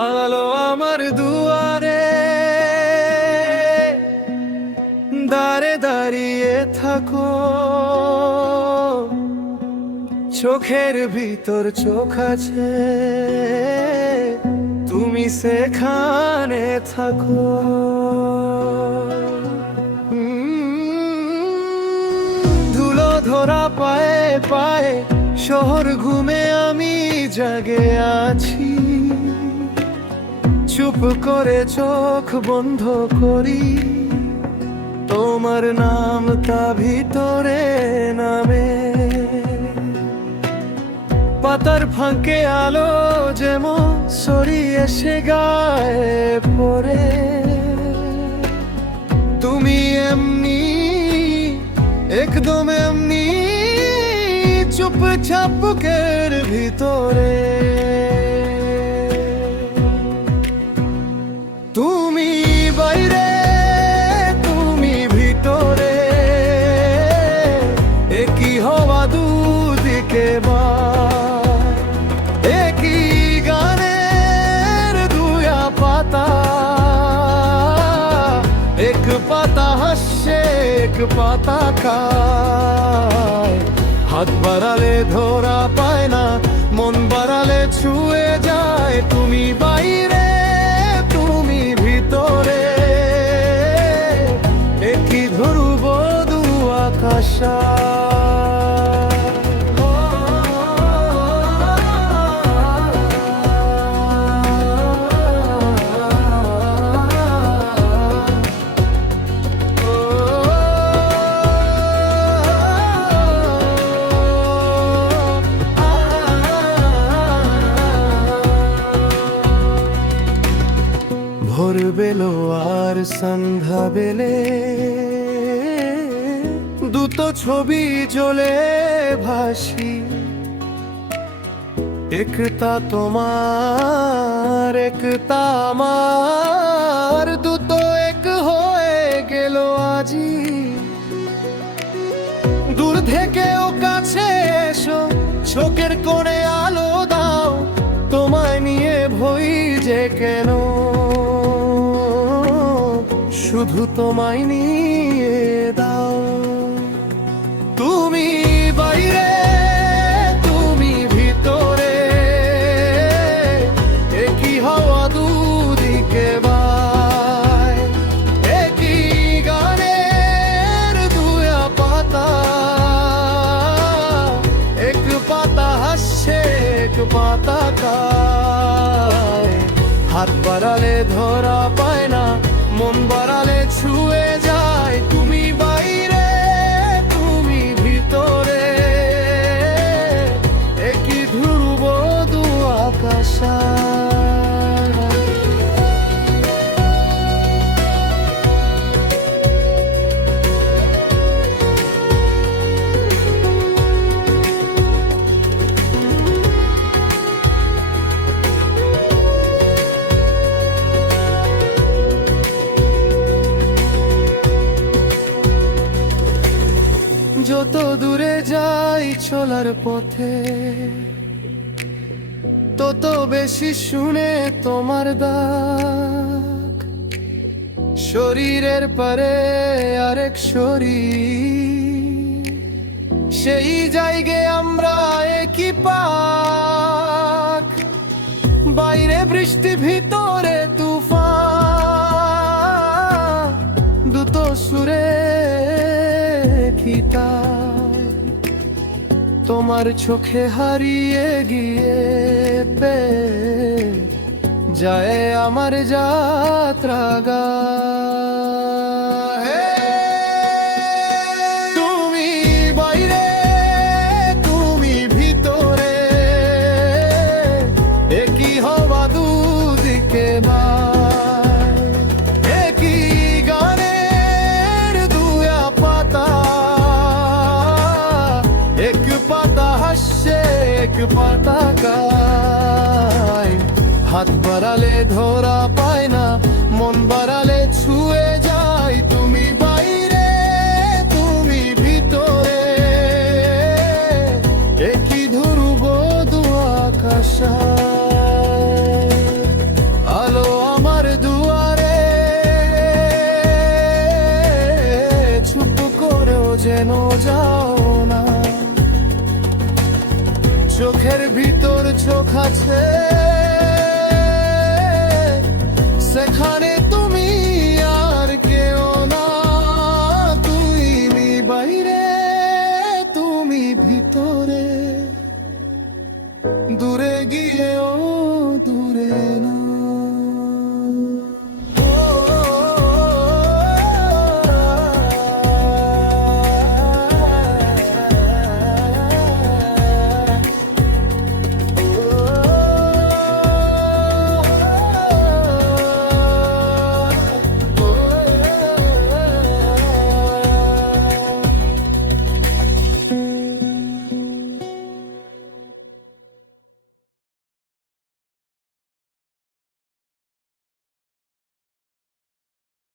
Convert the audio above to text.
আলো আমার দুয়ারে দাঁড়ে দাঁড়িয়ে থাকো, চোখের ভিতর চোখ আছে, তুমি সেখানে থাকো। ধুলো ধরা পায়ে পায়ে শহর ঘুমে আমি জাগে আছি, চুপ করে চোখ বন্ধ করি, তোমার নাম তা ভিতরে নামে। পাতার ফাঁকে আলো যেমন সরিয়ে এসে গায়ে পড়ে, তুমি এমনি একদম এমনি চুপচাপ বুকের ভিতরে। তুমি বাইরে তুমি ভিতরে, একই হওয়া দুদিকে বার, একই গানের দুয়া পাতা, এক পাতা হাসছে এক পাতা কায়। হাত বাড়ালে ধরা পায় না, মন বাড়ালে ছুঁয়ে যায়। তুমি বাইরে তুমি ভিতরে, একই ধ্রুব দু আকাশা। ভোর বেলো আর সন্ধ্যা বেলে দুটো ছবি জ্বলে ভাসি, একটা তোমার একটা আমার, দুটো এক হয়ে গেল আজি। দূর থেকেও কাছে এসো, চোখের কোণে আলো দাও, তোমায় নিয়ে ভই যে কেন, শুধু তোমায় নিয়ে দাও। তুমি বাইরে তুমি ভিতরে, একই হওয়া দুদিকে বায়, একই গানের দুয়া পাতা, এক পাতা হাসছে এক পাতা কায়। হাত বাড়ালে ধরা পায় না, মন বাড়ালে ছুঁয়ে যায়। তুমি বাইরে তুমি ভিতরে, একই ধ্রুব দু আকাশা। যত দূরে যাই চলার পথে, তত বেশি শুনে তোমার ডাক। শরীরের পারে আরেক শরীর, সেই জায়গায় আমরা একই পাক। বাইরে বৃষ্টি ভিতরে তুফান, দুটো সুরে তোমার চোখে হারিয়ে গিয়ে পে যায় আমার যাত্রা গা। তুমি বাইরে তুমি ভিতরে, একই হওয়া দুদিকে বায়, একই গানের দুয়া পাতা, এক পাতা হাসছে এক পাতা কায়। হাত বাড়ালে ধরা পায় না, মন বাড়ালে ছুঁয়ে যায়। তুমি বাইরে তুমি ভিতরে, একই ধ্রুব দু আকাশা। কেন যাও না? চোখের ভিতর চোখ আছে, সেখানে তুমি আর কেউ না। তুমি বাইরে, তুমি ভিতরে, দূরে গিয়েও দূরে না।